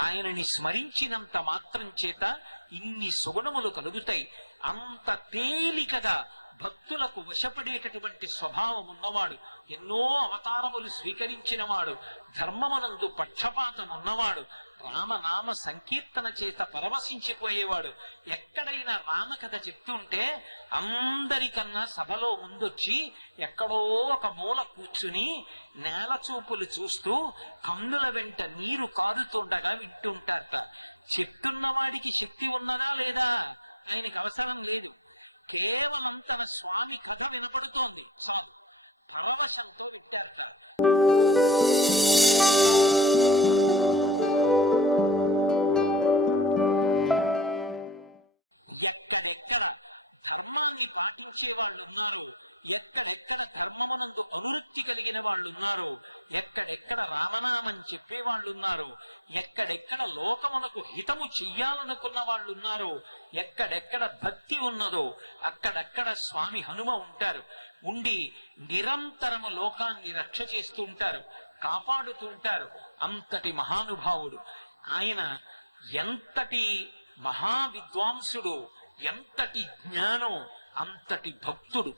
ఆయనని స్మరించినంత మాత్రం చేత ఇన్ని సుగుణములు కలుగుతాయి. అంత తేలికగా భక్తులకు వశపడేటటువంటి స్వభావం ఉన్నవాడు ఎన్నో అవతారములు స్వీకరించినవాడు ధర్మమునందు పక్షపాతం ఉన్నవాడు రామనామ సంకీర్తన చేత పరవశించిపోయేవాడు. ఎక్కడైనా రామకథ చెప్తుంటే అందరికన్నా సభలో ముందొచ్చి ఎక్కడో ఒక మూల కూర్చుని నేల చూపులు చూస్తూ కన్నుల వెంట నీరు కారుతుండగా వింటుంటారట. చెప్తున్న వాడికి శక్తి ఉన్నదా లేదా? ఆయనకి అవసరం లేదు. కేవలం తన స్వామి కథ వినపడుతోంది. చాలు. పరవశంతో వింటారట. ఎక్కడెక్కడ ధర్మాన్ని పాటించే వాళ్ళు ఉన్నారో ఎక్కడెక్కడ ధర్మమునందు అనురక్తి కలిగిన వాళ్ళు ఉన్నారో ఎక్కడెక్కడ రామనామం చెప్పే వాళ్ళు ఉన్నారో ఎక్కడెక్కడ లోకమునకు హితము చెయ్యాలనుకున్న వాళ్ళు ఉన్నారో ఎక్కడెక్కడ భక్తి ఉన్నదో అక్కడక్కడ స్వామి హనుమ ఉంటారు. ఉండి నిరంతరము లోకాన్ని రక్ష చేస్తూ ఉంటారు కాపాడుతూ ఉంటారు అంతటి మహానుభావుడు. ఆయన ఎంతటి మహా విద్వాంసుడు ఎంతటి జ్ఞానం అంతటి భక్తుడు.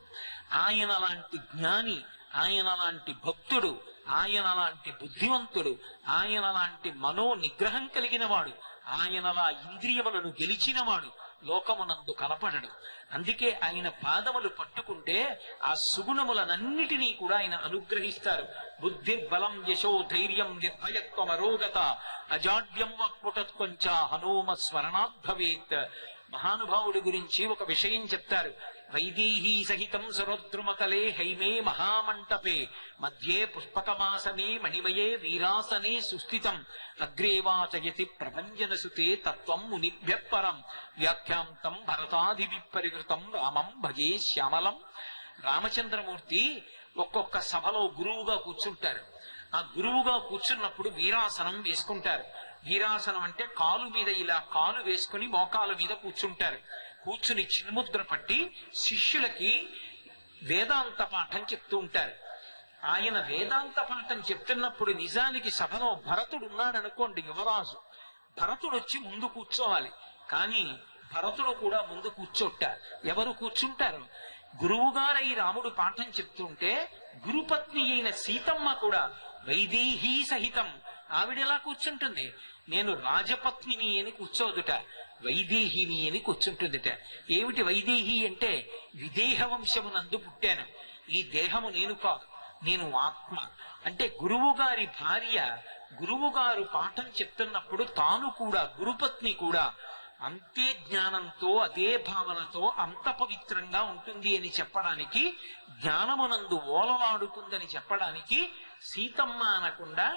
ఆయన లాంటి జ్ఞాని ఆయన లాంటి భక్తుడు ఆయన లాంటి బుద్ధివంతుడు ఆయన లాంటి మనో నిగ్రహం కలిగిన వాడు ఆయనలా ఇంద్రియములను గెలిచినవాడు లోకమునందు కనపడడు. అందుకే ఆయన పాదములు పట్టుకుంటే ఆ సుగుణములనన్నిటినీ కూడా ఆయన అనుగ్రహిస్తారు. బుద్ధి బలం యశో ధైర్యం నిర్భయత్వం అరోగత అజాడ్యం వక్పుటత్వంచ హనుమ స్మరణాద్భవేత్. మహానుభావుడి గురించి ఒక విషయం చెప్తారు. వైదేహీ సహితం సరోద్రుమతలే హైమే మహామంటపే. మధ్యే పుష్పకమాసనే మణిమయే వీరాసనే సుస్థితం. అగ్రేవాచయతి ప్రభంజనసుతే తత్వం మునిభ్య పరం. వ్యాఖ్యాంతం భరతాదివి రామం భజే శ్యామలం. రామచంద్రమూర్తి ఒక్కొక్క సభలో గురువుగా కూర్చుంటారు. ఆ గురువుగా కూర్చున్నప్పుడు వీరాసనం వేసుకుంటారు. వీరాసనం అంటే కాలు మీద ఇలా కాలు వేసుకుని మోకాల మీద కూర్చుంటారు. కూర్చుని చిన్ముద్ర పట్టి శిష్యులకి వేదాంత పాఠం చెప్తూ ఉంటారు. ఆయన వేదాంత పాఠం చెప్తున్నప్పుడు నిజానికి సభలో భరతుడు ఉన్నాడనుకోండి యువరాజు. భరతుడు వచ్చి ముందు కూర్చోవాలి. కానీ భరతుడు కూడా ముందు కూర్చోట ఎవరు కూర్చుంటారు? గురువుగారై రాముడు పాఠం చెప్తుంటే గురుపత్ని అయిన సీతమ్మ కూడా వైదేహీ సహితం ఆవిడెలా కూర్చుంటుంది? నేను రాజపత్నిని అని కూర్చోదుట వైదేహిని అని కూర్చుంటుందిట. ఏమిటి వైదేహి అంటే? విదేహ వంశమునందు పుట్టాను. ఈ దేహము నేను కాదు నేను ఆత్మ. అంటే గురువు గారి భార్య గురువుగారు పాఠం చెప్తున్నప్పుడు తాను కూడా గురుపత్ని కూడా అంతే జ్ఞానంతో అదే భావనతో అంత పవిత్రంగా ఉంటుంది అని చెప్పడానికి జ్ఞానమునందు ఓలలాడుతుందని చెప్పడానికి సీతమ్మ అనకుండా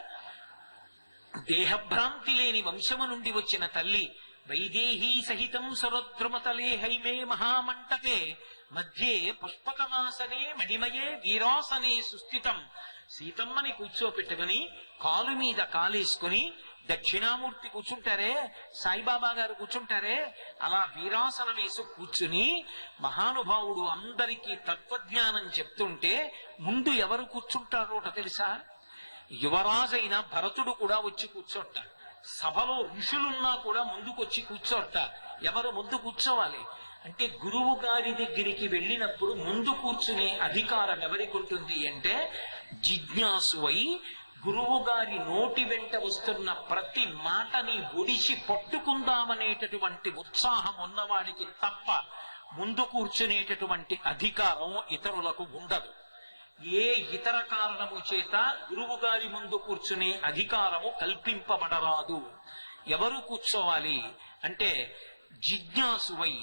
దేహభ్రాంతి లేని వంశము నుండి వచ్చిన తల్లి వైదేహీ సహితం సురద్రుమతలే హైమే మహామంటపే మధ్యే పుష్పకమాసనే మణిమయే వీరాసనే సుస్థితం. సీతమ్మని కూర్చోపెట్టుకుని కాలు మీద కాలేసుకుని దక్షిణామూర్తి కూర్చుంటారే సాయిబాబా గారు కూర్చుంటారే అలా వీరాసనం వేసి కూర్చుని మహానుభావుడు అందరికీ తత్వజ్ఞానం చెప్తుంటే ముందు ఎవరు కూర్చుంటారోట తెలుసా? యువరాజైన భరతుడు కూడా వచ్చి కూర్చోట. సభలో ఋషులున్నా కూడా ముందుకొచ్చి కూర్చోట. ఎవరు ముందు కూర్చోవాలి? అంటే గురువు గారి దగ్గరికి వెళ్ళినప్పుడు ముందు కూర్చునే అధికారం ఎవరికి ఉంటుంది అంటే జిజ్ఞాసువై గురువు గారి నోటి వెంట వస్తున్న ప్రతి మాటని ఒడిసి పట్టుకుందామనేటటువంటి ఉత్సాహం ఉన్నవాడికి తప్ప ముందు కూర్చునేటటువంటి అధికారం ఇతరులకు ఉండదు. ఏ ఇతర కారణము చేత గురువు గారి ముందు కూర్చునే అధికారము కల్పింపబడరాదు. ఎవరు కూర్చోవాలి అంటే జిజ్ఞాసువై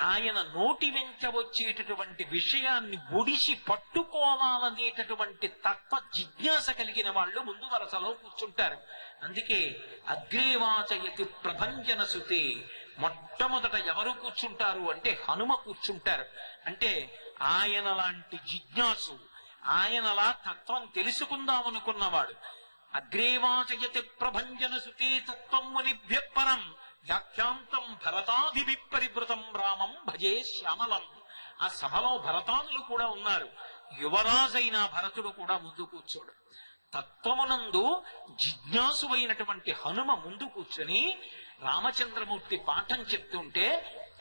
ఆయన నోటి వెంట వచ్చేటటువంటి విషయాన్ని ఒడిసి పట్టుకోవాలనేటటువంటి తత్వ జిజ్ఞాస కలిగిన వాళ్ళు ముందు వరసలో కూర్చుంటారు. అందుకే అగ్రేవాచయతి ప్రభంజన సుతే మొట్టమొదట ఎవరు కూర్చుంటారు అంటే హనుమ కూర్చుంటారు. అంటే ఆయన లాంటి జిజ్ఞాసు ఆయనలా తత్వం తెలుసుకుందామనుకున్నవాడు అగ్రేవాచయతి ప్రభంజన సుతే తత్వం మునిభ్యపరం వ్యాఖ్యాంతం భరతాదిభి పరివృతం రామం భజే శ్యామలం. ఆ సభలో భరతానులు కూడా ఉన్నారు. యువరాజైన భరతుడు కూడా ముందు కూర్చోడు. తత్వమునందు జిజ్ఞాసువైనటువంటి హనుమ ముందు కూర్చొని రామచంద్రమూర్తి పాఠం చెప్తుంటే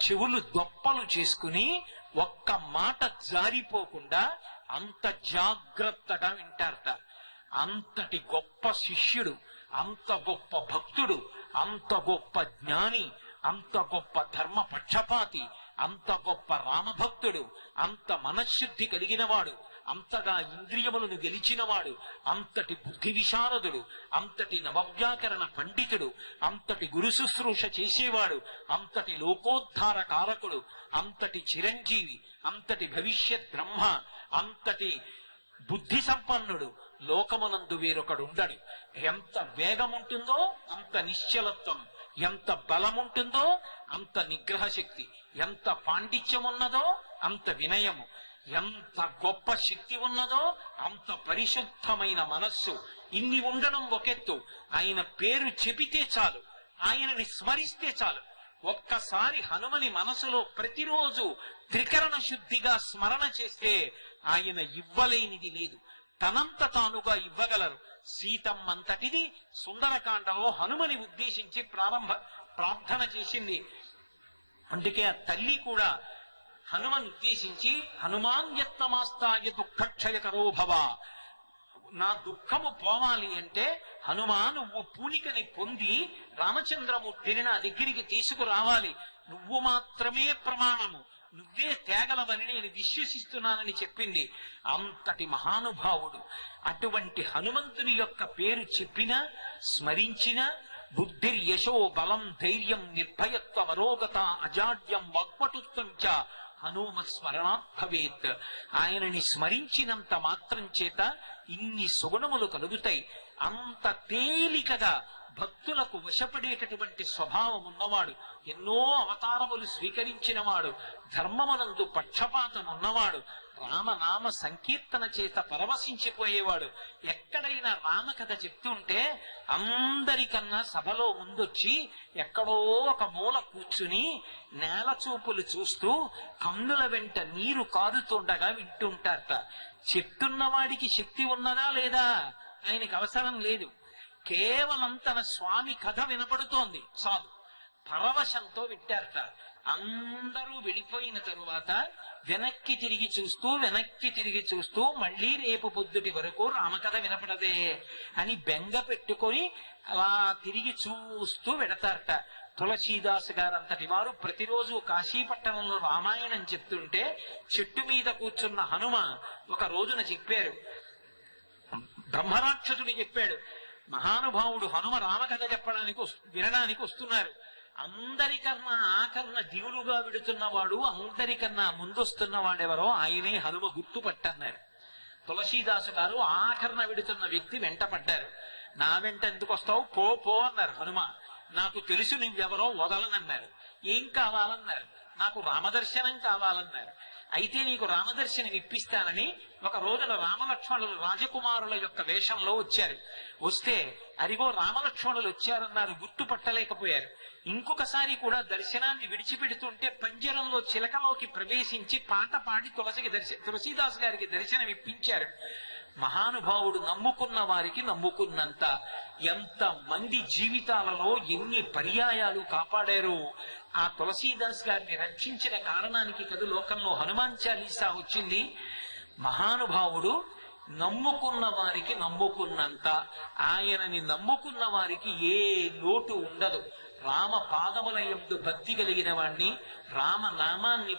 చెవులు దొప్పలు చేసుకుని ఒక్క మాట జారిపోకుండా అంత జాగ్రత్తగా వింటారట. అంతటి గొప్ప శిష్యుడు అంత గొప్ప భక్తుడు అంత గొప్ప జ్ఞాని అంత గొప్ప ధర్మ పక్షపాతి అంత గొప్ప రామభక్తుడు అంత మనశ్శుద్ధి కలిగినవాడు అంతగా ఇంద్రియములను గెలిచినవాడు అంతటి బుద్ధి విశారదుడు అంతటి నవవ్యాకరణ పండితుడు అంతటి గురు శుశ్రూష చేసేవాడు అంతటి లోకోద్ధార కారకుడు అంతటి చిరంజీవి అంతటి భవిష్యత్ బ్రహ్మ అంతటి బుద్ధి సంపన్నుడు లోకమునందు వేరొకడు ఉండడు ఎంత వేగం ఉంటుందో అంత నిశ్చలత్వం. ఎంత బలం ఉంటుందో అంత నిగ్రహ శక్తి ఎంత పాండిత్యం ఉన్నదో అంత వినయము. ఎంత గొప్ప శక్తి ఉన్నదో అంత పరిశుద్ధమైన మనస్సు. ఇన్ని ఉండడం ఒకెత్తు. ఆయన పేరు చెబితే చాలు. ఆయనని స్మరిస్తే చాలు. ఒక్కసారి హనుమని మనసులో ప్రతిరోజు త్రికరణ శుద్ధిగా స్మరణ చేస్తే ఆయన ఇవ్వలేనిది లేదు. తనంత తానుగా ఇవ్వగలరు. సీతమ్మంతటిది సుందరకాండంలో హనుమని ఉద్దేశించి ప్రారంభ ప్రార్థన చేసింది. అందుకే ఆ తల్లి కూడా హనుమని ఉద్దేశించి హనుమాన్ యత్నమాస్తాయ దుఃఖక్షయ కరోభవ నా దుఃఖము పోవాలి అంటే హనుమా నువ్వు పూనికని పొంది రామచంద్రమూర్తిని నా దగ్గరికి తీసుకురావాలి. నువ్వు మాత్రమే ప్రమాణము. నువ్వే తేగలవని నేను విశ్వసిస్తున్నానని చెప్పింది అంతటి మహానుభావుడు. అటువంటి హనుమంతుని యొక్క పేరు చెప్పిన స్మరించిన బుద్ధిర్ యశో బలం ధైర్యం నిర్భయత్వ మరోగత అజాడ్యం వాక్పటుత్వం చ హనుమ స్మరణార్థవేత్. ఆయనని స్మరించినంత మాత్రం చేత ఇన్ని సుగుణములు కలుగుతాయి. అంత తేలికగా భక్తులకు వశపడేటటువంటి స్వభావం ఉన్నవాడు ఎన్నో అవతారములు స్వీకరించినవాడు ధర్మమునందు పక్షపాతం ఉన్నవాడు రామనామ సంకీర్తన చేత పరవశించిపోయేవాడు ఎక్కడైనా రామకథ చెప్తుంటే అందరికన్నా సభలో ముందొచ్చి ఎక్కడో ఒక మూల కూర్చుని నేల చూపులు చూస్తూ కన్నుల వెంట నీరు కారుతుండగా వింటుంటారట. చెప్తున్న వాడికి శక్తి ఉన్నదా లేదా? ఆయనకి అవసరం లేదు. కేవలం తన స్వామి కథ వినపడుతోంది. చాలు. పరవశంతో వింటారట అందరూ వెళ్ళిపోయిన తరువాత వెనక్కి తిరిగి చూస్తూ వెనక్కి తిరిగి చూస్తూ మళ్ళీ రేపు పొద్దుటి వరకు రామకథ వినపడదే అని బెంగ పెట్టుకొని అలా తిరిగి చూస్తూ వెడతారట తులసీదాస్ గారు అంతటి వారు ప్రతిరోజు కాశీపట్టణంలో రామాయణం చెప్తుంటే చెట్టు మీద కూర్చున్న హనుమ ఒక రోజున చెప్పారు. బ్రహ్మరాక్షసుడు చెప్పాడు మహానుభావుడు హనుమ రామకథ చెప్పడానికి వస్తు- వినడానికి వస్తున్నారు. అందరికన్నా ఆకరణ దిగులుగా విడుతున్నవాడు అందరికన్నా ముందొస్తున్నవాడెవరో ఆయనే హనుమ గుర్తుపట్టన్నారు. తులసీదాసు గారు ఆకరణ విడుతున్న వ్యక్తి వెంట పడ్డారు నా వెంట ఎందుకు వస్తావు పో పో అన్నారు హనుమ. నాకు తెలుసు నువ్వెవరో వదలనన్నారు. ఏం కావాలన్నారు? నాకు రామదర్శనం కావాలన్నారు. అయితే నీకు రామదర్శనం ఇప్పిస్తానని ఒక రోజున రామలక్ష్మణులు రాజకుమారుల యొక్క వేషంలో వచ్చారు. వస్తే అదిగో రామలక్ష్మణులు వచ్చారన్నారు గుర్తుపట్టలేకపోయారు ఇంకొకసారి కూడా దర్శనాన్ని విడిచిపెడుతుంటే పంజరంలో చిలకలోకి ప్రవేశించి పాట పాడి తులసికి దర్శ తులసీదాస్ గారికి దర్శనం ఇప్పించారు. మహానుభావుడు నమ్ముకున్న వారికి నమ్ముకున్నంత ఎంత మంది జీవితాలలో ఎన్ని పర్యాయాలు కాపాడారు. ఆ తులసీదాస్ గారిని రక్షించిన కారణానికి కదు లోకంలో హనుమాన్ చాలీసా వచ్చింది. మహానుభావుడు నమ్ముకున్న వారికి నమ్ముకున్నంత ఆయనని నమ్ముకున్న వారికి ఏ లోటు ఉండదు. రామ పాదముల యందు భక్తి కలిగిన వాణ్ణి రామ నామాన్ని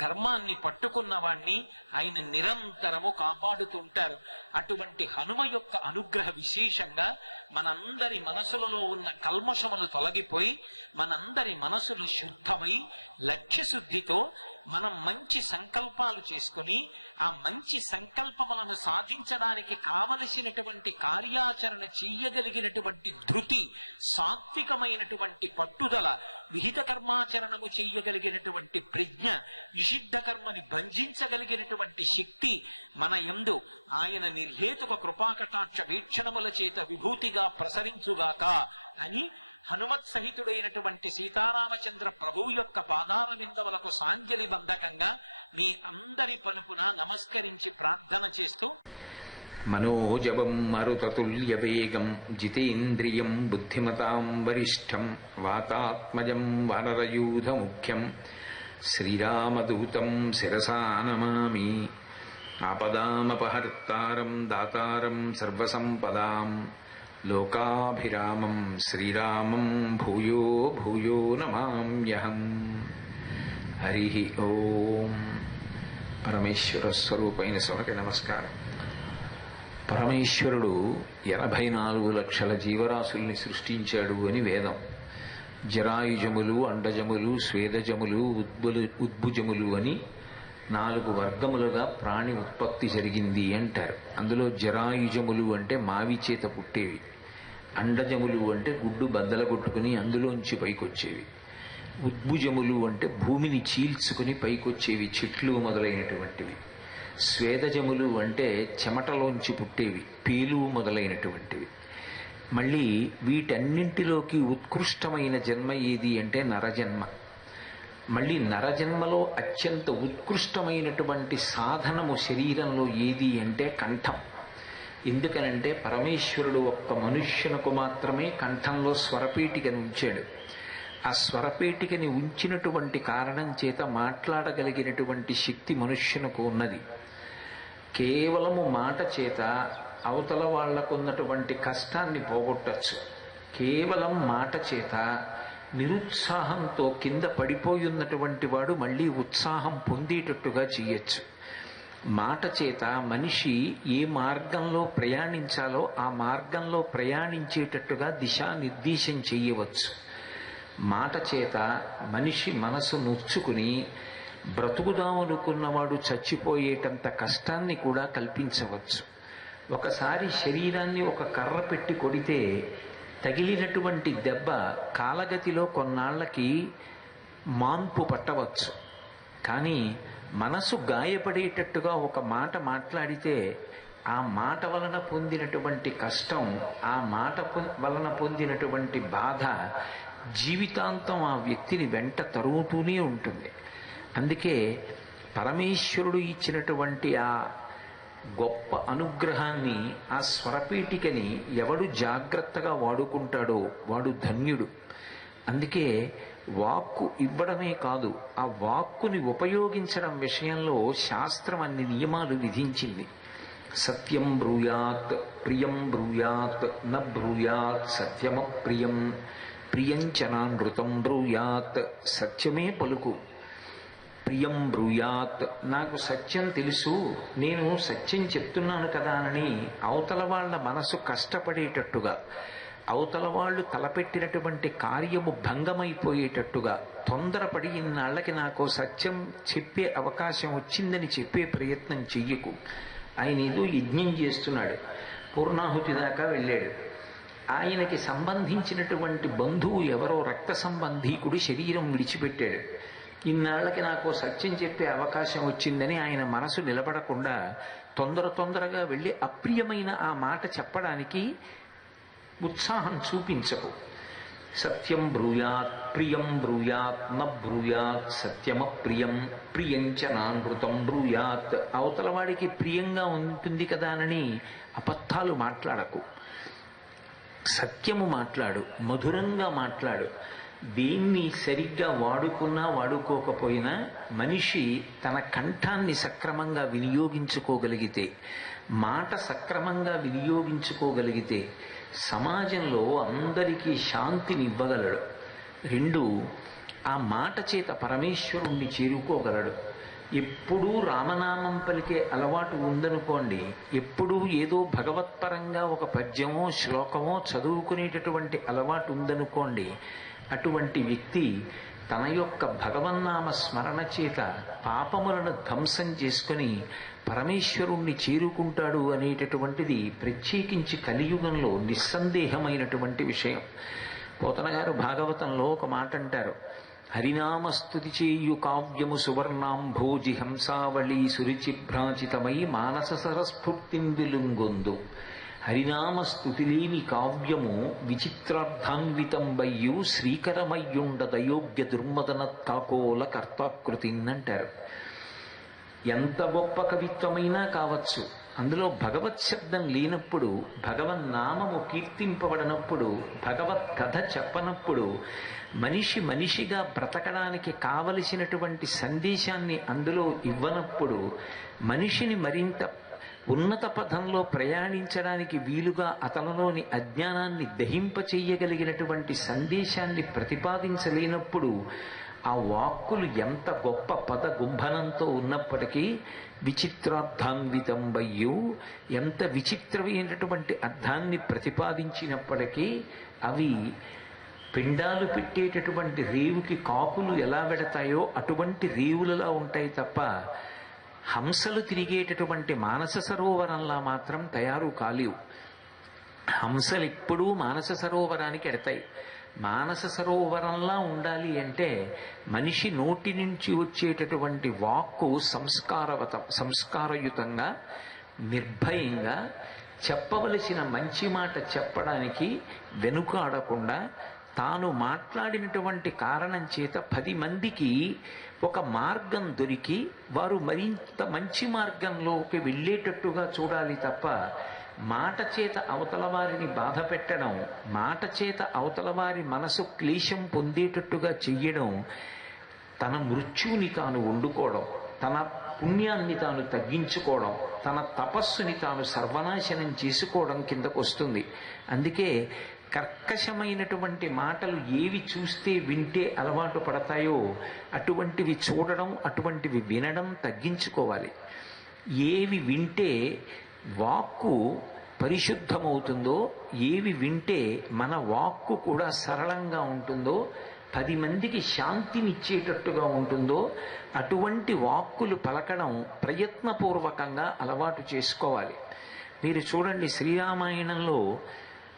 ధర్మాన్ని పట్టుకున్న వాణ్ణి ఆయన నిరంతరము కాపాడుతుంటారు. అటువంటి హనుమ యొక్క అనుగ్రహ విశేషంగా మనందరి మనసులలో ఉన్న కల్మషములు తొలగిపోయి మనందరి మనసులు శుద్ధమై లక్ష్య శుద్ధితో మనం మంచి సంకల్పాలు చేసుకుని ఆ మంచి సంకల్పములను సాధించడానికి కావలసినటువంటి కార్యాచరణ చెయ్యగలిగినటువంటి ధృతి సాత్వికమైనటువంటి పట్టుదల విహిత కర్మాచరణము చెయ్యగలిగినటువంటి ప్రజ్ఞ నిషిద్ధ కర్మని భంజించగలిగినటువంటి శక్తి మన యందు ఆయన నిర్హేతుక కృపాకటాక్ష వీక్షణముల చేత విభూతిగా ప్రసరించుగాక అని హనుమత్ సహితుడైనటువంటి సీతారామచంద్ర ప్రభువు యొక్క పాదాల విందములకు సాంజలి బంధకంగా మీ అందరి పలుపున నమస్కరించి ప్రార్థన చేస్తూ మనోజవం మరుతతుల్యవేగం జితేంద్రియం బుద్ధిమతాం వరిష్టం వాతాత్మజం వనరయూధముఖ్యం శ్రీరామదూతం శిరసా నమామి. ఆపదామపహర్తారం దాతారం సర్వసంపదాం. లోకాభిరామం శ్రీరామం భూయో భూయో నమామ్యహం. హరి ఓం. పరమేశ్వర స్వరూపైన స్వరకి నమస్కారం. పరమేశ్వరుడు ఎనభై నాలుగు లక్షల జీవరాశుల్ని సృష్టించాడు అని వేదం. జరాయుజములు అండజములు స్వేదజములు ఉద్బులు ఉద్భుజములు అని నాలుగు వర్గములుగా ప్రాణి ఉత్పత్తి జరిగింది అంటారు. అందులో జరాయుజములు అంటే మావి చేత పుట్టేవి. అండజములు అంటే గుడ్డు బద్దల కొట్టుకుని అందులోంచి పైకొచ్చేవి. ఉద్భుజములు అంటే భూమిని చీల్చుకుని పైకొచ్చేవి చెట్లు మొదలైనటువంటివి. స్వేదజములు అంటే చెమటలోంచి పుట్టేవి పేలు మొదలైనటువంటివి. మళ్ళీ వీటన్నింటిలోకి ఉత్కృష్టమైన జన్మ ఏది అంటే నరజన్మ. మళ్ళీ నరజన్మలో అత్యంత ఉత్కృష్టమైనటువంటి సాధనము శరీరంలో ఏది అంటే కంఠం. ఎందుకనంటే పరమేశ్వరుడు ఒక్క మనుష్యునకు మాత్రమే కంఠంలో స్వరపేటికను ఉంచాడు. ఆ స్వరపేటికని ఉంచినటువంటి కారణం చేత మాట్లాడగలిగినటువంటి శక్తి మనుష్యునకు ఉన్నది. కేవలము మాట చేత అవతల వాళ్ళకున్నటువంటి కష్టాన్ని పోగొట్టచ్చు. కేవలం మాట చేత నిరుత్సాహంతో కింద పడిపోయి ఉన్నటువంటి వాడు మళ్ళీ ఉత్సాహం పొందేటట్టుగా చేయొచ్చు. మాట చేత మనిషి ఏ మార్గంలో ప్రయాణించాలో ఆ మార్గంలో ప్రయాణించేటట్టుగా దిశానిర్దేశం చేయవచ్చు. మాట చేత మనిషి మనసు నొచ్చుకుని బ్రతుకుదామనుకున్నవాడు చచ్చిపోయేటంత కష్టాన్ని కూడా కల్పించవచ్చు. ఒకసారి శరీరాన్ని ఒక కర్ర పెట్టి కొడితే తగిలినటువంటి దెబ్బ కాలగతిలో కొన్నాళ్ళకి మాన్పు పట్టవచ్చు. కానీ మనసు గాయపడేటట్టుగా ఒక మాట మాట్లాడితే ఆ మాట వలన పొందినటువంటి కష్టం ఆ మాట వలన పొందినటువంటి బాధ జీవితాంతం ఆ వ్యక్తిని వెంట తరుగుతూనే ఉంటుంది. అందుకే పరమేశ్వరుడు ఇచ్చినటువంటి ఆ గొప్ప అనుగ్రహాన్ని ఆ స్వరపీఠికని ఎవడు జాగ్రత్తగా వాడుకుంటాడో వాడు ధన్యుడు. అందుకే వాక్కు ఇవ్వడమే కాదు ఆ వాక్కుని ఉపయోగించడం విషయంలో శాస్త్రం అన్ని నియమాలు విధించింది. సత్యం బ్రూయాత్ ప్రియం బ్రూయాత్ న బ్రూయాత్ సత్యమ ప్రియం ప్రియంచనానృతం బ్రూయాత్ సత్యమే పలుకు. ప్రియం బ్రూయాత్. నాకు సత్యం తెలుసు. నేను సత్యం చెప్తున్నాను కదా అని అవతల వాళ్ళ మనసు కష్టపడేటట్టుగా అవతల వాళ్ళు తలపెట్టినటువంటి కార్యము భంగమైపోయేటట్టుగా తొందరపడి ఇన్నాళ్ళకి నాకు సత్యం చెప్పే అవకాశం వచ్చిందని చెప్పే ప్రయత్నం చెయ్యకు. ఆయన ఏదో యజ్ఞం చేస్తున్నాడు. పూర్ణాహుతి దాకా వెళ్ళాడు. ఆయనకి సంబంధించినటువంటి బంధువు ఎవరో రక్త సంబంధీకుడు శరీరం విడిచిపెట్టాడు. ఇన్నాళ్ళకి నాకు సత్యం చెప్పే అవకాశం వచ్చిందని ఆయన మనసు నిలబడకుండా తొందర తొందరగా వెళ్ళి అప్రియమైన ఆ మాట చెప్పడానికి ఉత్సాహం చూపించకు. సత్యం బ్రూయాత్ ప్రియం బ్రూయాత్ న బ్రూయాత్ సత్యమప్రియం ప్రియంచ నానృతం బ్రూయాత్. అవతల వాడికి ప్రియంగా ఉంటుంది కదా అని అబద్ధాలు మాట్లాడకు. సత్యము మాట్లాడు మధురంగా మాట్లాడు. దేన్ని సరిగ్గా వాడుకున్నా వాడుకోకపోయినా మనిషి తన కంఠాన్ని సక్రమంగా వినియోగించుకోగలిగితే మాట సక్రమంగా వినియోగించుకోగలిగితే సమాజంలో అందరికీ శాంతిని ఇవ్వగలడు. రెండు ఆ మాట చేత పరమేశ్వరుణ్ణి చేరుకోగలడు. ఎప్పుడూ రామనామం పలికే అలవాటు ఉందనుకోండి ఎప్పుడూ ఏదో భగవత్పరంగా ఒక పద్యమో శ్లోకమో చదువుకునేటటువంటి అలవాటు ఉందనుకోండి అటువంటి వ్యక్తి తన యొక్క భగవన్నామ స్మరణ చేత పాపములను ధ్వంసం చేసుకుని పరమేశ్వరుణ్ణి చేరుకుంటాడు అనేటటువంటిది ప్రత్యేకించి కలియుగంలో నిస్సందేహమైనటువంటి విషయం. పోతన గారు భాగవతంలో ఒక మాట అంటారు. హరినామస్తుతి చేయు కావ్యము సువర్ణాంభోజి హంసావళి సురుచి భ్రాచితమై మానస సరస్ఫూర్తిందులుంగొందు హరినామస్తుతిలేని కావ్యము విచిత్రార్థాన్వితంబయ్యు శ్రీకరమయ్యుండదయోగ్య దుర్మదన తాకోల కర్తాకృతిన్ అంటారు ఎంత గొప్ప కవిత్వమైనా కావచ్చు. అందులో భగవత్ శబ్దం లేనప్పుడు భగవన్ నామము కీర్తింపబడినప్పుడు భగవత్ కథ చెప్పనప్పుడు మనిషి మనిషిగా బ్రతకడానికి కావలసినటువంటి సందేశాన్ని అందులో ఇవ్వనప్పుడు మనిషిని మరింత ఉన్నత పథంలో ప్రయాణించడానికి వీలుగా అతనిలోని అజ్ఞానాన్ని దహింపచేయగలిగినటువంటి సందేశాన్ని ప్రతిపాదించలేనప్పుడు ఆ వాక్కులు ఎంత గొప్ప పద గుంభనంతో ఉన్నప్పటికీ విచిత్రార్థాన్వితం వయ్యు ఎంత విచిత్రమైనటువంటి అర్థాన్ని ప్రతిపాదించినప్పటికీ అవి పిండాలు పెట్టేటటువంటి రేవుకి కాకులు ఎలా పెడతాయో అటువంటి రేవులలా ఉంటాయి తప్ప హంసలు తిరిగేటటువంటి మానస సరోవరంలా మాత్రం తయారు కాలేవు. హంసలు ఎప్పుడూ మానస సరోవరానికి ఎడతాయి. మానస సరోవరంలా ఉండాలి అంటే మనిషి నోటి నుంచి వచ్చేటటువంటి వాక్కు సంస్కారవత సంస్కారయుతంగా నిర్భయంగా చెప్పవలసిన మంచి మాట చెప్పడానికి వెనుకాడకుండా తాను మాట్లాడినటువంటి కారణం చేత పది మందికి ఒక మార్గం దొరికి వారు మరింత మంచి మార్గంలోకి వెళ్ళేటట్టుగా చూడాలి తప్ప మాట చేత అవతల వారిని బాధ పెట్టడం మాట చేత అవతల వారి మనసు క్లేశం పొందేటట్టుగా చెయ్యడం తన మృత్యువుని తాను వండుకోవడం తన పుణ్యాన్ని తాను తగ్గించుకోవడం తన తపస్సుని తాను సర్వనాశనం చేసుకోవడం కిందకు వస్తుంది అందుకే కర్కశమైనటువంటి మాటలు ఏవి చూస్తే వింటే అలవాటు పడతాయో అటువంటివి చూడడం అటువంటివి వినడం తగ్గించుకోవాలి. ఏవి వింటే వాక్కు పరిశుద్ధమవుతుందో ఏవి వింటే మన వాక్కు కూడా సరళంగా ఉంటుందో పది మందికి శాంతినిచ్చేటట్టుగా ఉంటుందో అటువంటి వాక్కులు పలకడం ప్రయత్నపూర్వకంగా అలవాటు చేసుకోవాలి. మీరు చూడండి శ్రీరామాయణంలో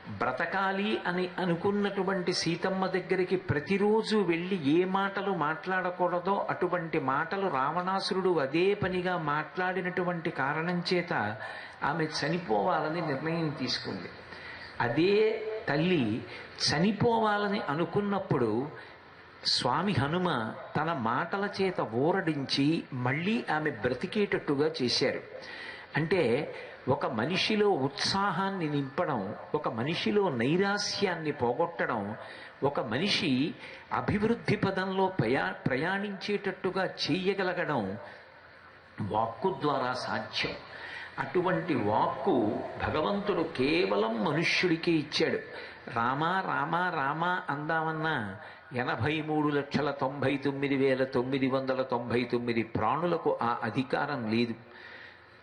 బ్రతకాలి అని అనుకున్నటువంటి సీతమ్మ దగ్గరికి ప్రతిరోజు వెళ్ళి ఏ మాటలు మాట్లాడకూడదో అటువంటి మాటలు రావణాసురుడు అదే పనిగా మాట్లాడినటువంటి కారణం చేత ఆమె చనిపోవాలని నిర్ణయం తీసుకుంది. అదే తల్లి చనిపోవాలని అనుకున్నప్పుడు స్వామి హనుమ తన మాటల చేత ఊరడించి మళ్ళీ ఆమె బ్రతికేటట్టుగా చేశారు. అంటే ఒక మనిషిలో ఉత్సాహాన్ని నింపడం ఒక మనిషిలో నైరాస్యాన్ని పోగొట్టడం ఒక మనిషి అభివృద్ధి పదంలో ప్రయా ప్రయాణించేటట్టుగా చేయగలగడం వాక్కు ద్వారా సాధ్యం. అటువంటి వాక్కు భగవంతుడు కేవలం మనుష్యుడికే ఇచ్చాడు. రామా రామా రామా అందామన్నా ఎనభై మూడు లక్షల తొంభై తొమ్మిది వేల తొమ్మిది వందల తొంభై తొమ్మిది ప్రాణులకు ఆ అధికారం లేదు.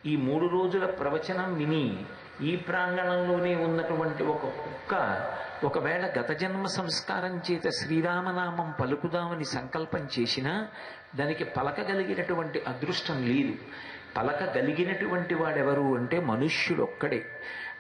ఈ మూడు రోజుల ప్రవచనం విని ఈ ప్రాంగణంలోనే ఉన్నటువంటి ఒక కుక్క ఒకవేళ గత జన్మ సంస్కారం చేత శ్రీరామనామం పలుకుదామని సంకల్పం చేసినా దానికి పలకగలిగినటువంటి అదృష్టం లేదు. పలకగలిగినటువంటి వాడెవరు అంటే మనుష్యుడొక్కడే.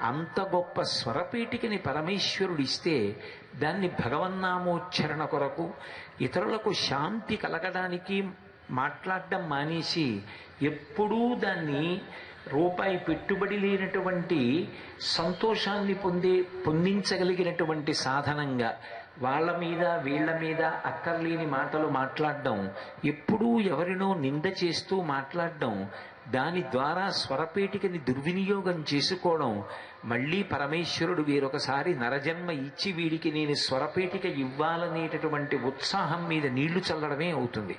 అంత గొప్ప స్వరపీఠికని పరమేశ్వరుడు ఇస్తే దాన్ని భగవన్నామోచ్చరణ కొరకు ఇతరులకు శాంతి కలగడానికి మాట్లాడడం మానేసి ఎప్పుడూ దాన్ని రూపాయి పెట్టుబడి లేనటువంటి సంతోషాన్ని పొందే పొందించగలిగినటువంటి సాధనంగా వాళ్ళ మీద వీళ్ళ మీద అక్కర్లేని మాటలు మాట్లాడడం ఎప్పుడూ ఎవరినో నింద చేస్తూ మాట్లాడడం దాని ద్వారా స్వరపేటికని దుర్వినియోగం చేసుకోవడం మళ్ళీ పరమేశ్వరుడు వేరొకసారి నరజన్మ ఇచ్చి వీడికి నేను స్వరపేటిక ఇవ్వాలనేటటువంటి ఉత్సాహం మీద నీళ్ళు చల్లడమే అవుతుంది.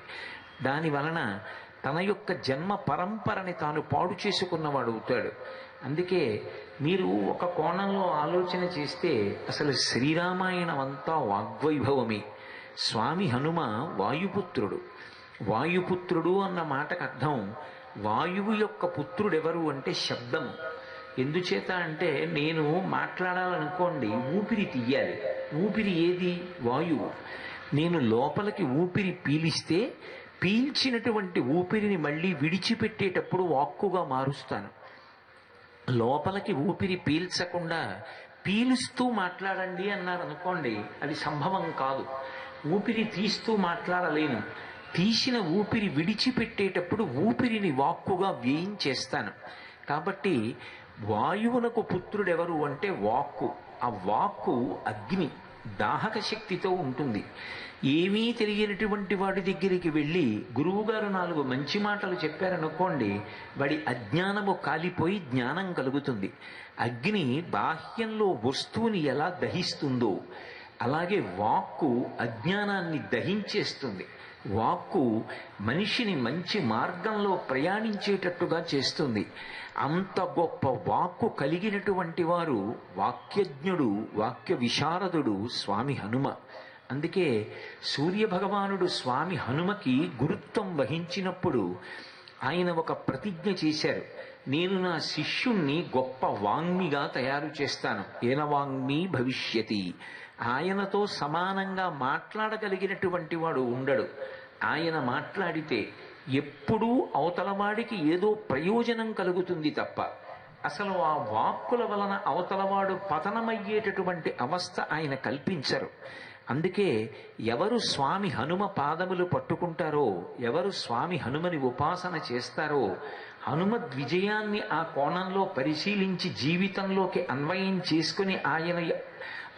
దాని వలన తన యొక్క జన్మ పరంపరని తాను పాడు చేసుకున్నవాడు అవుతాడు. అందుకే మీరు ఒక కోణంలో ఆలోచన చేస్తే అసలు శ్రీరామాయణం అంతా వాగ్వైభవమే. స్వామి హనుమ వాయుపుత్రుడు. వాయుపుత్రుడు అన్న మాటకు అర్థం వాయువు యొక్క పుత్రుడెవరు అంటే శబ్దం. ఎందుచేత అంటే నేను మాట్లాడాలనుకోండి ఊపిరి తీయాలి. ఊపిరి ఏది? వాయువు. నేను లోపలికి ఊపిరి పీలిస్తే పీల్చినటువంటి ఊపిరిని మళ్ళీ విడిచిపెట్టేటప్పుడు వాక్కుగా మారుస్తాను. లోపలికి ఊపిరి పీల్చకుండా పీలుస్తూ మాట్లాడండి అన్నారు అనుకోండి అది సంభవం కాదు. ఊపిరి తీస్తూ మాట్లాడలేను. తీసిన ఊపిరి విడిచిపెట్టేటప్పుడు ఊపిరిని వాక్కుగా వేయించేస్తాను కాబట్టి వాయువునకు పుత్రుడెవరు అంటే వాక్కు. ఆ వాక్కు అగ్ని. దాహక శక్తితో ఉంటుంది. ఏమీ తెలియనటువంటి వాడి దగ్గరికి వెళ్ళి గురువుగారు నాలుగు మంచి మాటలు చెప్పారనుకోండి వాడి అజ్ఞానము కాలిపోయి జ్ఞానం కలుగుతుంది. అగ్ని బాహ్యంలో వస్తువుని ఎలా దహిస్తుందో అలాగే వాక్కు అజ్ఞానాన్ని దహించేస్తుంది. వాక్కు మనిషిని మంచి మార్గంలో ప్రయాణించేటట్టుగా చేస్తుంది. అంత గొప్ప వాక్కు కలిగినటువంటి వారు వాక్యజ్ఞుడు వాక్య విశారదుడు స్వామి హనుమ. అందుకే సూర్య భగవానుడు స్వామి హనుమకి గురుత్వం వహించినప్పుడు ఆయన ఒక ప్రతిజ్ఞ చేశారు. నేను నా శిష్యుణ్ణి గొప్ప వాంగ్మిగా తయారు చేస్తాను. ఏన వాంగ్మి భవిష్యతి? ఆయనతో సమానంగా మాట్లాడగలిగినటువంటి వాడు ఉండడు. ఆయన మాట్లాడితే ఎప్పుడూ అవతలవాడికి ఏదో ప్రయోజనం కలుగుతుంది తప్ప. అసలు ఆ వాక్కుల వలన అవతలవాడు పతనమయ్యేటటువంటి అవస్థ ఆయన కల్పించరు. అందుకే ఎవరు స్వామి హనుమ పాదములు పట్టుకుంటారో ఎవరు స్వామి హనుమని ఉపాసన చేస్తారో హనుమద్ విజయాన్ని ఆ కోణంలో పరిశీలించి జీవితంలోకి అన్వయం చేసుకుని ఆయన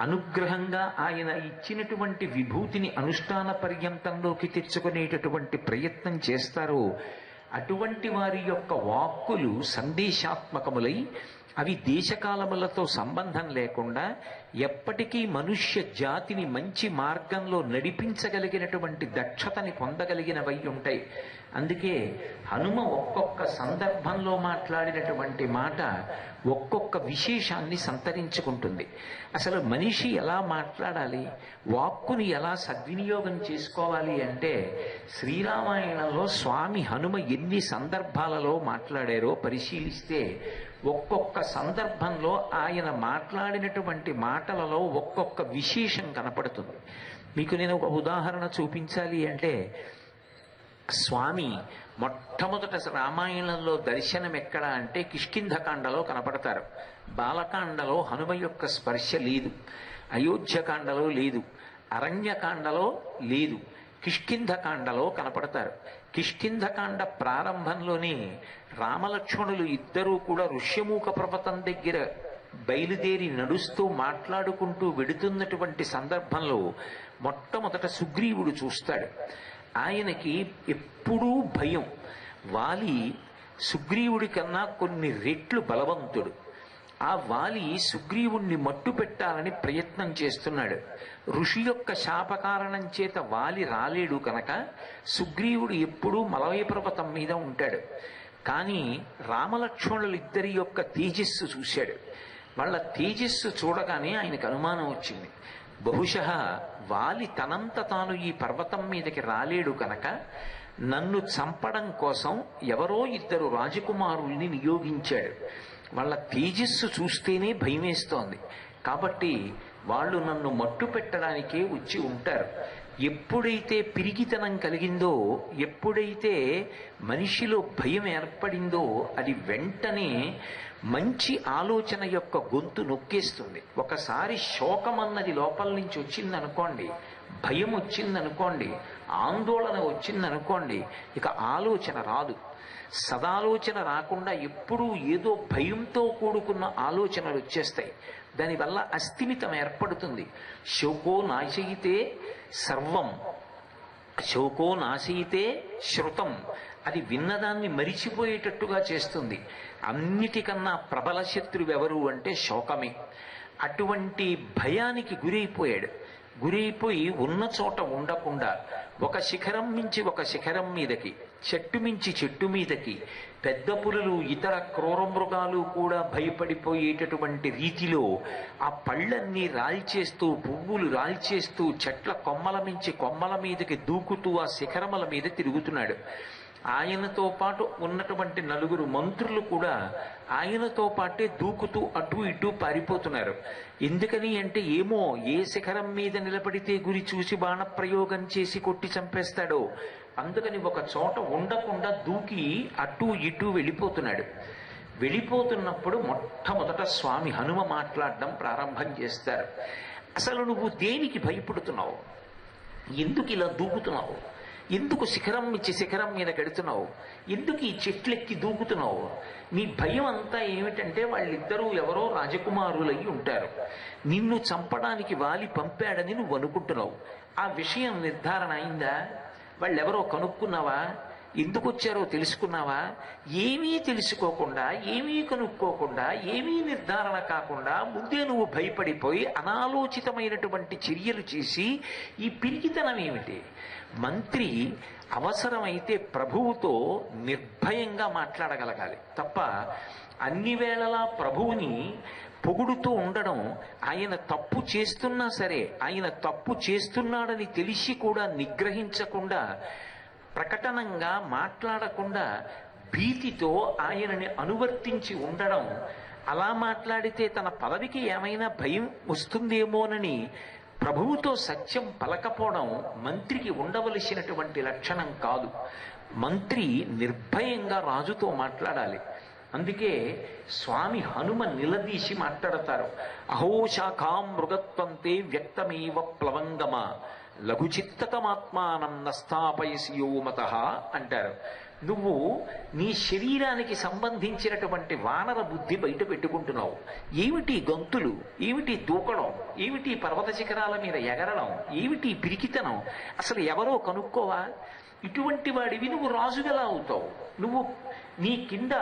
అనుగ్రహంగా ఆయన ఇచ్చినటువంటి విభూతిని అనుష్ఠాన పర్యంతంలోకి తెచ్చుకునేటటువంటి ప్రయత్నం చేస్తారో. అటువంటి వారి యొక్క వాక్కులు సందేశాత్మకములై అవి దేశకాలములతో సంబంధం లేకుండా ఎప్పటికీ మనుష్య జాతిని మంచి మార్గంలో నడిపించగలిగినటువంటి దక్షతని పొందగలిగినవై ఉంటాయి. అందుకే హనుమ ఒక్కొక్క సందర్భంలో మాట్లాడినటువంటి మాట ఒక్కొక్క విశేషాన్ని సంతరించుకుంటుంది. అసలు మనిషి ఎలా మాట్లాడాలి? వాక్కుని ఎలా సద్వినియోగం చేసుకోవాలి అంటే శ్రీరామాయణంలో స్వామి హనుమ ఎన్ని సందర్భాలలో మాట్లాడారో పరిశీలిస్తే ఒక్కొక్క సందర్భంలో ఆయన మాట్లాడినటువంటి మాటలలో ఒక్కొక్క విశేషం కనపడుతుంది. మీకు నేను ఒక ఉదాహరణ చూపించాలి అంటే స్వామి మొట్టమొదట రామాయణంలో దర్శనం ఎక్కడ అంటే కిష్కింధకాండలో కనపడతారు. బాలకాండలో హనుమ యొక్క స్పర్శ లేదు. అయోధ్యకాండలో లేదు. అరణ్యకాండలో లేదు. కిష్కింధకాండలో కనపడతారు. కిష్కింధకాండ ప్రారంభంలోనే రామలక్ష్మణులు ఇద్దరూ కూడా ఋష్యమూక పర్వతం దగ్గర బయలుదేరి నడుస్తూ మాట్లాడుకుంటూ వెడుతున్నటువంటి సందర్భంలో మొట్టమొదట సుగ్రీవుడు చూస్తాడు. ఆయనకి ఎప్పుడూ భయం. వాలి సుగ్రీవుడి కన్నా కొన్ని రెట్లు బలవంతుడు. ఆ వాలి సుగ్రీవుణ్ణి మట్టు పెట్టాలని ప్రయత్నం చేస్తున్నాడు. ఋషి యొక్క శాప కారణం చేత వాలి రాలేడు కనుక సుగ్రీవుడు ఎప్పుడూ మలవయ పర్వతం మీద ఉంటాడు. కానీ రామలక్ష్మణులు ఇద్దరి యొక్క తేజస్సు చూశాడు. వాళ్ళ తేజస్సు చూడగానే ఆయనకు అనుమానం వచ్చింది. బహుశ వాలి తనంత తాను ఈ పర్వతం మీదకి రాలేడు కనుక నన్ను చంపడం కోసం ఎవరో ఇద్దరు రాజకుమారుల్ని నియోగించాడు. వాళ్ళ తేజస్సు చూస్తేనే భయమేస్తోంది. కాబట్టి వాళ్ళు నన్ను మట్టు పెట్టడానికే వచ్చి ఉంటారు. ఎప్పుడైతే పిరిగితనం కలిగిందో ఎప్పుడైతే మనిషిలో భయం ఏర్పడిందో అది వెంటనే మంచి ఆలోచన యొక్క గొంతు నొక్కేస్తుంది. ఒకసారి శోకం అన్నది లోపల నుంచి వచ్చిందనుకోండి భయం వచ్చిందనుకోండి ఆందోళన వచ్చిందనుకోండి ఇక ఆలోచన రాదు. సదాలోచన రాకుండా ఎప్పుడూ ఏదో భయంతో కూడుకున్న ఆలోచనలు వచ్చేస్తాయి. దానివల్ల అస్థిమితం ఏర్పడుతుంది. శోకో నాశయితే సర్వం శోకో నాశయితే శృతం అది విన్నదాన్ని మరిచిపోయేటట్టుగా చేస్తుంది. అన్నిటికన్నా ప్రబల శత్రువు ఎవరు అంటే శోకమే. అటువంటి భయానికి గురైపోయాడు. గురైపోయి ఉన్న చోట ఉండకుండా ఒక శిఖరం మించి ఒక శిఖరం మీదకి చెట్టు మించి చెట్టు మీదకి పెద్ద పులులు ఇతర క్రూర మృగాలు కూడా భయపడిపోయేటటువంటి రీతిలో ఆ పళ్ళన్నీ రాల్చేస్తూ పువ్వులు రాల్చేస్తూ చెట్ల కొమ్మల మించి కొమ్మల మీదకి దూకుతూ ఆ శిఖరముల మీద తిరుగుతున్నాడు. ఆయనతో పాటు ఉన్నటువంటి నలుగురు మంత్రులు కూడా ఆయనతో పాటే దూకుతూ అటు ఇటు పారిపోతున్నారు. ఎందుకని అంటే ఏమో ఏ శిఖరం మీద నిలబడితే గురి చూసి బాణప్రయోగం చేసి కొట్టి చంపేస్తాడో. అందుకని ఒక చోట ఉండకుండా దూకి అటు ఇటు వెళ్ళిపోతున్నాడు. వెళ్ళిపోతున్నప్పుడు మొట్టమొదట స్వామి హనుమ మాట్లాడడం ప్రారంభం చేస్తారు. అసలు నువ్వు దేనికి భయపడుతున్నావు? ఎందుకు ఇలా దూకుతున్నావు? ఎందుకు శిఖరం ఇచ్చి శిఖరం మీద గడుతున్నావు? ఎందుకు ఈ చెట్లెక్కి దూకుతున్నావు? నీ భయం అంతా ఏమిటంటే వాళ్ళిద్దరూ ఎవరో రాజకుమారులై ఉంటారు. నిన్ను చంపడానికి వాలి పంపాడని నువ్వు అనుకుంటున్నావు. ఆ విషయం నిర్ధారణ అయిందా? వాళ్ళెవరో కనుక్కున్నావా? ఎందుకు వచ్చారో తెలుసుకున్నావా? ఏమీ తెలుసుకోకుండా ఏమీ కనుక్కోకుండా ఏమీ నిర్ధారణ కాకుండా ముందే నువ్వు భయపడిపోయి అనాలోచితమైనటువంటి చర్యలు చేసి ఈ పిరికితనం ఏమిటి? మంత్రి అవసరమైతే ప్రభువుతో నిర్భయంగా మాట్లాడగలగాలి. తప్ప అన్ని వేళలా ప్రభువుని పొగుడుతూ ఉండడం ఆయన తప్పు చేస్తున్నా సరే ఆయన తప్పు చేస్తున్నాడని తెలిసి కూడా నిగ్రహించకుండా ప్రకటనంగా మాట్లాడకుండా భీతితో ఆయనని అనువర్తించి ఉండడం అలా మాట్లాడితే తన పదవికి ఏమైనా భయం వస్తుందేమోనని ప్రభువుతో సత్యం పలకపోవడం మంత్రికి ఉండవలసినటువంటి లక్షణం కాదు. మంత్రి నిర్భయంగా రాజుతో మాట్లాడాలి. అందుకే స్వామి హనుమ నిలదీసి మాట్లాడతారు. అహోశాఖాం మృగత్వంతే వ్యక్తమేవ ప్లవంగమ. లఘుచిత్తతమాత్మానం నస్థాపయసి అంటారు. నువ్వు నీ శరీరానికి సంబంధించినటువంటి వానర బుద్ధి బయట పెట్టుకుంటున్నావు. ఏమిటి గంతులు? ఏమిటి దూకడం? ఏమిటి పర్వత శిఖరాల మీద ఎగరడం? ఏమిటి పిరికితనం? అసలు ఎవరో కనుక్కోవా? ఇటువంటి వాడివి నువ్వు రాజుగలా అవుతావు. నువ్వు నీ కింద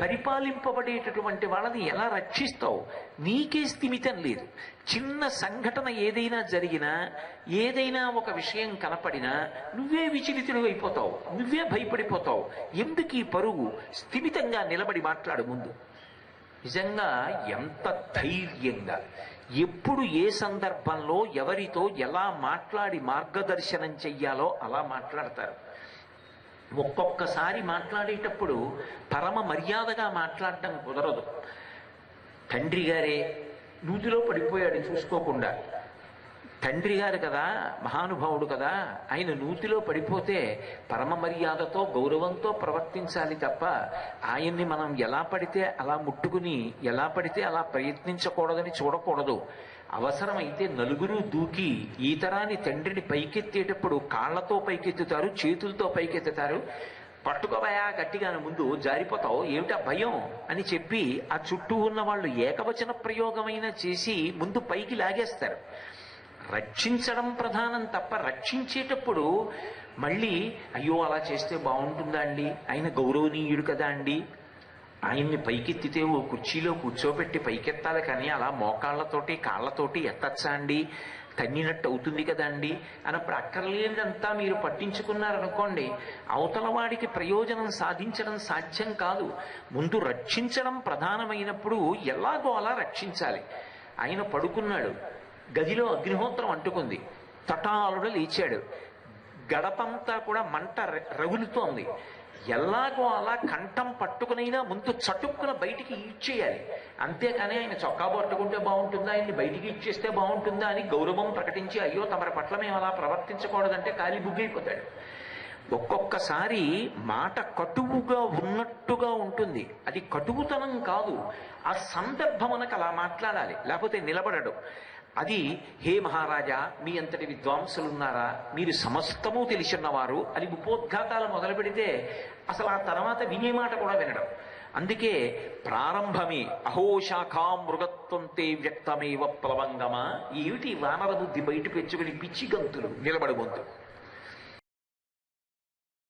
పరిపాలింపబడేటటువంటి వాళ్ళని ఎలా రక్షిస్తావు? నీకే స్థిమితం లేదు. చిన్న సంఘటన ఏదైనా జరిగినా ఏదైనా ఒక విషయం కనపడినా నువ్వే విచలితుడు అయిపోతావు. నువ్వే భయపడిపోతావు. ఎందుకు ఈ పరుగు స్థిమితంగా నిలబడి మాట్లాడు ముందు. నిజంగా ఎంత ధైర్యంగా. ఎప్పుడు ఏ సందర్భంలో ఎవరితో ఎలా మాట్లాడి మార్గదర్శనం చెయ్యాలో అలా మాట్లాడతారు. ఒక్కొక్కసారి మాట్లాడేటప్పుడు పరమ మర్యాదగా మాట్లాడటం కుదరదు. తండ్రి గారే నూతిలో పడిపోయాడు చూసుకోకుండా. తండ్రి గారు కదా మహానుభావుడు కదా ఆయన నూతిలో పడిపోతే పరమ మర్యాదతో గౌరవంతో ప్రవర్తించాలి తప్ప ఆయన్ని మనం ఎలా పడితే అలా ముట్టుకుని ఎలా పడితే అలా ప్రయత్నించకూడదని చూడకూడదు. అవసరమైతే నలుగురు దూకి ఈతరాని తండ్రిని పైకెత్తేటప్పుడు కాళ్ళతో పైకెత్తుతారు చేతులతో పైకెత్తుతారు. పట్టుకోవయా గట్టిగాను ముందు జారిపోతావు. ఏమిటా భయం? అని చెప్పి ఆ చుట్టూ ఉన్న వాళ్ళు ఏకవచన ప్రయోగమైన చేసి ముందు పైకి లాగేస్తారు. రక్షించడం ప్రధానం తప్ప రక్షించేటప్పుడు మళ్ళీ అయ్యో అలా చేస్తే బాగుంటుందా అండి? ఆయన గౌరవనీయుడు కదా అండి? ఆయన్ని పైకెత్తితే ఓ కుర్చీలో కూర్చోబెట్టి పైకెత్తాలి కానీ అలా మోకాళ్ళతోటి కాళ్ళతోటి ఎత్తచ్చా అండి? తన్నినట్టు అవుతుంది కదా అండి? అన్నప్పుడు అక్కర్లేనిదంతా మీరు పట్టించుకున్నారనుకోండి అవతల వాడికి ప్రయోజనం సాధించడం సాధ్యం కాదు. ముందు రక్షించడం ప్రధానమైనప్పుడు ఎలాగో అలా రక్షించాలి. ఆయన పడుకున్నాడు గదిలో అగ్నిహోత్రం అంటుకుంది తటాలుడ లేచాడు. గడపంతా కూడా మంట ర- రగులుతోంది. ఎలాగో అలా కంఠం పట్టుకునైనా ముందు చటుక్కున బయటికి ఇచ్చేయాలి. అంతేకాని ఆయన చొక్కా పట్టుకుంటే బాగుంటుందా? ఆయన్ని బయటికి ఇచ్చేస్తే బాగుంటుందా అని గౌరవం ప్రకటించి అయ్యో తమరి పట్ల మేము అలా ప్రవర్తించకూడదంటే కాలి బుగ్గైపోతాడు. ఒక్కొక్కసారి మాట కటువుగా ఉన్నట్టుగా ఉంటుంది. అది కటువుతనం కాదు. ఆ సందర్భమునకు అలా మాట్లాడాలి. లేకపోతే నిలబడడు. అది హే మహారాజా మీ అంతటి విద్వాంసులున్నారా? మీరు సమస్తము తెలిసిన్నవారు అని ఉపోద్ఘాతాలు మొదలు పెడితే అసలు ఆ తర్వాత వినే మాట కూడా వినడం. అందుకే ప్రారంభమే అహోశాఖా మృగత్వం తే వ్యక్తమేవ ప్లవంగమా. ఏమిటి వానర బుద్ధి బయట పెంచుకుని పిచ్చి గంతులు నిలబడి గొంతులు